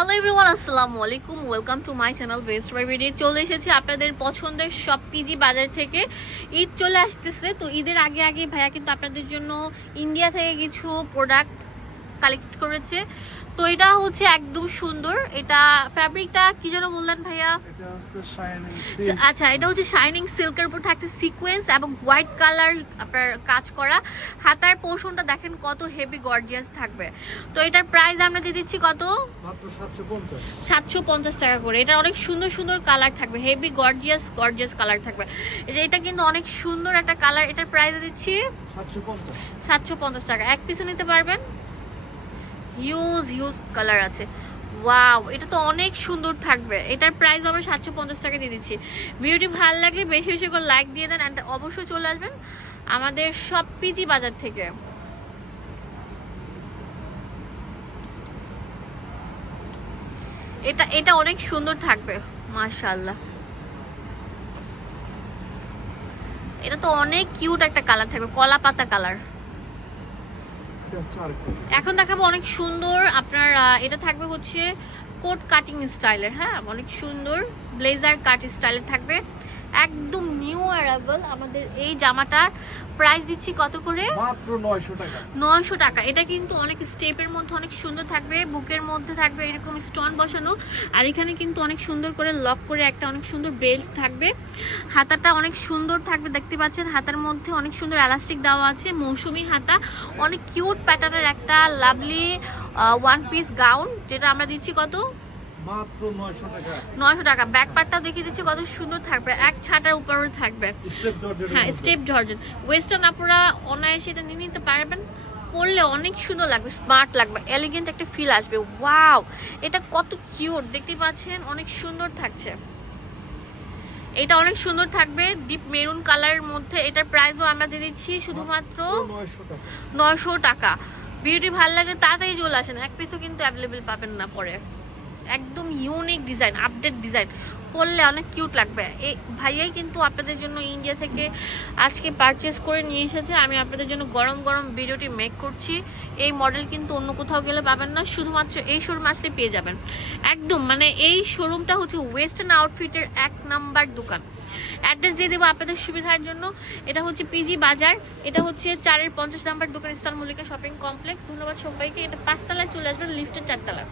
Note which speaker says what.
Speaker 1: Hello everyone আসসালামু আলাইকুম welcome to my channel best buy video চলে এসেছি আপনাদের পছন্দের সব পিজি বাজার থেকে। ঈদ চলে আসতেছে, তো ঈদের আগে আগে ভাইয়া কিন্তু আপনাদের জন্য ইন্ডিয়া থেকে কিছু প্রোডাক্ট কালেক্ট করেছে। তো এটা হচ্ছে একদম সুন্দর। এটা ফ্যাব্রিকটা কি যেন বললেন ভাইয়া?
Speaker 2: সিল্ক
Speaker 1: আচ্ছা এটা হচ্ছে শাইনিং সিল্কের উপর থাকছে সিকোয়েন্স এবং হোয়াইট কালার আপনার কাজ করা। হাতার পোর্শনটা দেখেন কত হেভি গর্জিয়াস থাকবে। তো এটার প্রাইস আমরা দিয়ে দিচ্ছি কত? সাতশো পঞ্চাশ। টাকা করে। এটা অনেক সুন্দর সুন্দর কালার থাকবে। হেভি গর্জিয়াস গর্জিয়াস কালার থাকবে। এটা কিন্তু অনেক সুন্দর একটা কালার এটার প্রাইস দিচ্ছি সাতশো পঞ্চাশ। টাকা। এক পিসও নিতে পারবেন? হিউজ হিউজ কালার আছে। ওয়াও এটা তো অনেক সুন্দর থাকবে। এটার প্রাইস আমরা সাতশো পঞ্চাশ টাকা দিয়ে দিচ্ছি। ভিডিওটি ভালো লাগলে বেশি বেশি করে লাইক দিয়ে দেন অ্যান্ড অবশ্যই চলে আসবেন আমাদের সব পিজি বাজার থেকে। এটা এটা অনেক সুন্দর থাকবে, মাশাআল্লাহ। এটা তো অনেক কিউট একটা কালার থাকবে কলা পাতা কালার এখন দেখাবো অনেক সুন্দর আপনার এটা থাকবে হচ্ছে কোট কাটিং স্টাইলের হ্যাঁ? অনেক সুন্দর ব্লেজার কাট স্টাইলের থাকবে। একদম নিউ অ্যারাইভাল আমাদের এই জামাটার প্রাইস দিচ্ছি কত করে?
Speaker 2: মাত্র 900 টাকা।
Speaker 1: নয়শো টাকা। এটা কিন্তু অনেক স্টেপের মধ্যে অনেক সুন্দর থাকবে বুকের মধ্যে থাকবে এরকম স্টোন বসানো। আর এখানে কিন্তু অনেক সুন্দর করে লক করে একটা অনেক সুন্দর বেল্ট থাকবে। হাতাটা অনেক সুন্দর থাকবে দেখতে পাচ্ছেন? হাতার মধ্যে অনেক সুন্দর এলাস্টিক দেওয়া আছে মৌসুমি হাতা। অনেক কিউট প্যাটার্নের একটা লাভলি ওয়ান পিস গাউন যেটা আমরা দিচ্ছি কত?
Speaker 2: মাত্র 900 টাকা।
Speaker 1: নয়শো টাকা। ব্যাক পার্টটা দেখিয়ে দিচ্ছি কত সুন্দর থাকবে। এক ছাটার উপরে থাকবে।
Speaker 2: স্টেপ জর্জেট
Speaker 1: হ্যাঁ স্টেপ জর্জেন ওয়েস্টার্ন আপনারা অনায়াসে এটা নিয়ে নিতে পারবেন। পরলে অনেক সুন্দর লাগবে স্মার্ট লাগবে এলিগেন্ট একটা ফিল আসবে। ওয়াও! এটা কত কিউট দেখতে পাচ্ছেন অনেক সুন্দর থাকছে। এটা অনেক সুন্দর থাকবে ডিপ মেরুন কালারের মধ্যে। এটার প্রাইসও আমরা দিয়ে দিচ্ছি শুধুমাত্র নয়শো টাকা। বিউটি ভালো লাগলে তাড়াতাড়ি চলে আসেন। এক পিসও কিন্তু অ্যাভেলেবেল পাবেন না পরে। একদম ইউনিক ডিজাইন আপডেট ডিজাইন পরলে অনেক কিউট লাগবে। এই ভাইয়াই কিন্তু আপনাদের জন্য ইন্ডিয়া থেকে আজকে পারচেস করে নিয়ে এসেছে। আমি আপনাদের জন্য গরম গরম ভিডিওটি মেক করছি। এই মডেল কিন্তু অন্য কোথাও গেলে পাবেন না। শুধুমাত্র এই শোরুম আসলে পেয়ে যাবেন। একদম মানে এই শোরুমটা হচ্ছে ওয়েস্টার্ন আউটফিটের এক নাম্বার দোকান। অ্যাড্রেস দিয়ে দেবো আপনাদের সুবিধার জন্য। এটা হচ্ছে পিজি বাজার। এটা হচ্ছে চারের পঞ্চাশ নাম্বার দোকান স্টার মল্লিকা শপিং কমপ্লেক্স ধন্যবাদ সবাইকে। এটা পাঁচতলায় চলে আসবেন লিফটের চারতলা।